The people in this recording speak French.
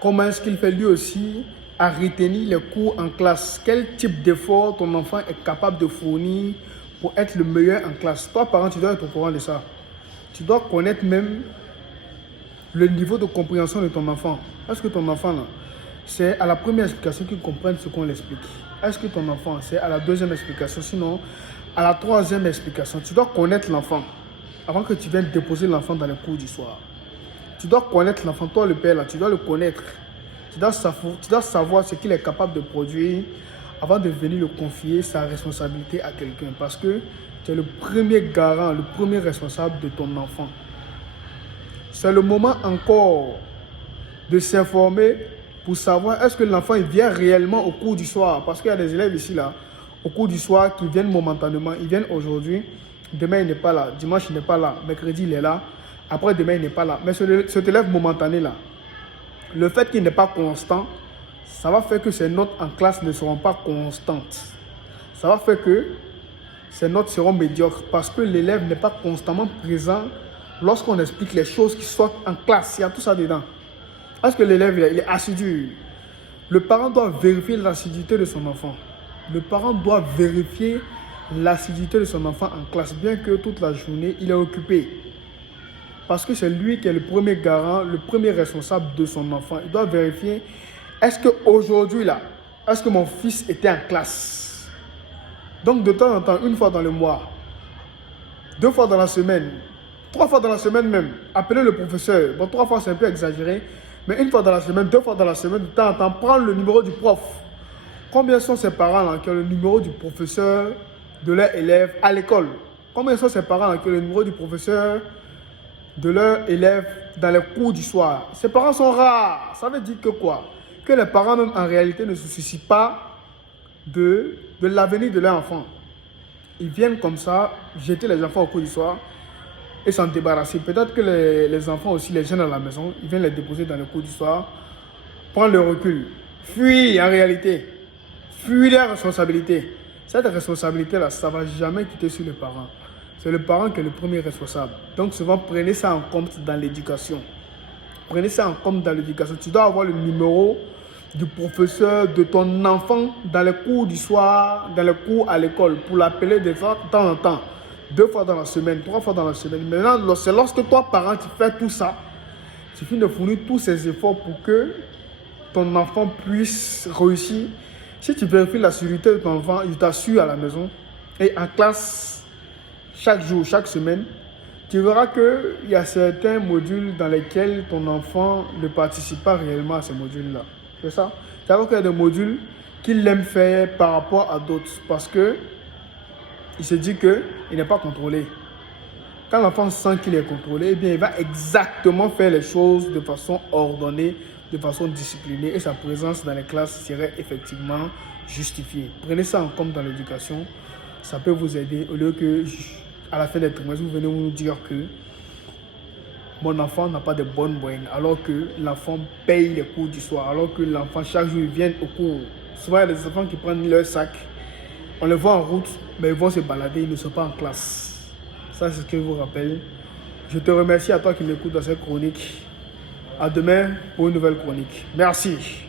Comment est-ce qu'il fait lui aussi à retenir les cours en classe? Quel type d'effort ton enfant est capable de fournir pour être le meilleur en classe? Toi, parent, tu dois être au courant de ça. Tu dois connaître même le niveau de compréhension de ton enfant. Est-ce que ton enfant, là, c'est à la première explication qu'il comprenne ce qu'on l'explique? Est-ce que ton enfant, c'est à la deuxième explication? Sinon, à la troisième explication, tu dois connaître l'enfant avant que tu viennes déposer l'enfant dans les cours du soir. Tu dois connaître l'enfant, toi le père, là, tu dois le connaître. Tu dois savoir ce qu'il est capable de produire avant de venir le confier sa responsabilité à quelqu'un. Parce que tu es le premier garant, le premier responsable de ton enfant. C'est le moment encore de s'informer pour savoir est-ce que l'enfant vient réellement au cours du soir. Parce qu'il y a des élèves ici, là, au cours du soir, qui viennent momentanément. Ils viennent aujourd'hui, demain il n'est pas là, dimanche il n'est pas là, mercredi il est là, après demain il n'est pas là. Mais cet élève momentané là, le fait qu'il n'est pas constant, ça va faire que ses notes en classe ne seront pas constantes. Ça va faire que ses notes seront médiocres parce que l'élève n'est pas constamment présent lorsqu'on explique les choses qui sortent en classe. Il y a tout ça dedans. Est-ce que l'élève il est assidu? Le parent doit vérifier l'assiduité de son enfant. Le parent doit vérifier l'assiduité de son enfant en classe, bien que toute la journée, il est occupé. Parce que c'est lui qui est le premier garant, le premier responsable de son enfant. Il doit vérifier, est-ce qu'aujourd'hui, là, est-ce que mon fils était en classe? Donc, de temps en temps, une fois dans le mois, 2 fois dans la semaine, 3 fois dans la semaine même, appelez le professeur. Bon, 3 fois, c'est un peu exagéré. Mais 1 fois dans la semaine, 2 fois dans la semaine, de temps en temps, prendre le numéro du prof. Combien sont ces parents-là qui ont le numéro du professeur de leur élève à l'école? Combien sont ces parents-là qui ont le numéro du professeur de leur élève dans les cours du soir? Ces parents sont rares. Ça veut dire que quoi? Que les parents même en réalité ne se soucient pas de l'avenir de leur enfant. Ils viennent comme ça, jeter les enfants au cours du soir et s'en débarrasser. Peut-être que les enfants aussi, les jeunes à la maison, ils viennent les déposer dans le cours du soir, prendre le recul, fuir en réalité, fuir leur responsabilité. Cette responsabilité-là, ça ne va jamais quitter sur le parent. C'est le parent qui est le premier responsable. Donc souvent, prenez ça en compte dans l'éducation. Prenez ça en compte dans l'éducation. Tu dois avoir le numéro du professeur de ton enfant dans les cours du soir, dans les cours à l'école, pour l'appeler de temps en temps. 2 fois dans la semaine, 3 fois dans la semaine. Maintenant, c'est lorsque toi, parent, tu fais tout ça, tu finis de fournir tous ces efforts pour que ton enfant puisse réussir. Si tu vérifies la sécurité de ton enfant, il t'assure à la maison et en classe, chaque jour, chaque semaine, tu verras qu'il y a certains modules dans lesquels ton enfant ne participe pas réellement à ces modules-là. C'est ça. C'est-à-dire qu'il y a des modules qu'il aime faire par rapport à d'autres parce que il se dit qu'il n'est pas contrôlé. Quand l'enfant sent qu'il est contrôlé, eh bien, il va exactement faire les choses de façon ordonnée, de façon disciplinée et sa présence dans les classes serait effectivement justifiée. Prenez ça en compte dans l'éducation. Ça peut vous aider au lieu que, à la fin des trimestres, vous venez nous dire que mon enfant n'a pas de bonnes moyennes, alors que l'enfant paye les cours du soir, alors que l'enfant, chaque jour, il vient au cours. Souvent, il y a des enfants qui prennent leur sac, on les voit en route, mais ils vont se balader, ils ne sont pas en classe. Ça, c'est ce que je vous rappelle. Je te remercie à toi qui m'écoutes dans cette chronique. À demain pour une nouvelle chronique. Merci.